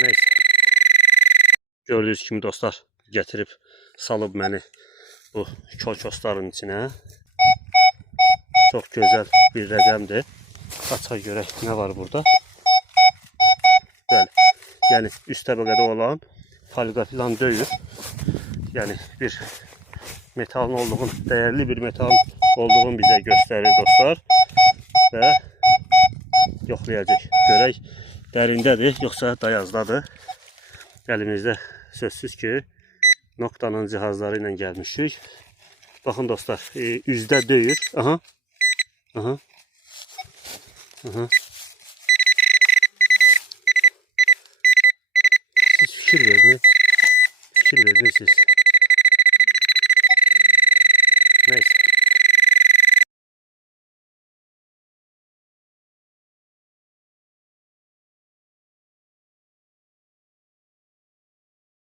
Neyse. Gördüyünüz kimi dostlar, gətirib salıb məni bu kolkosların içinə. Çox gözəl bir rəqəmdir. Açaq görək nə var burada. Bəli, yəni üst təbəqədə olan folqa filan deyil. Yəni bir metalın olduğunu, dəyərli bir metalın olduğunu bizə göstərir dostlar. Və yoxlayacaq. Görək dərindədir, yoxsa dayazdadır. Əlimizdə sözsüz ki, Noktanın cihazları ilə gəlmişik. Baxın dostlar, üzdə deyir. Aha. Aha. Aha. Siz fikir verin. Fikir verin siz. Neyse.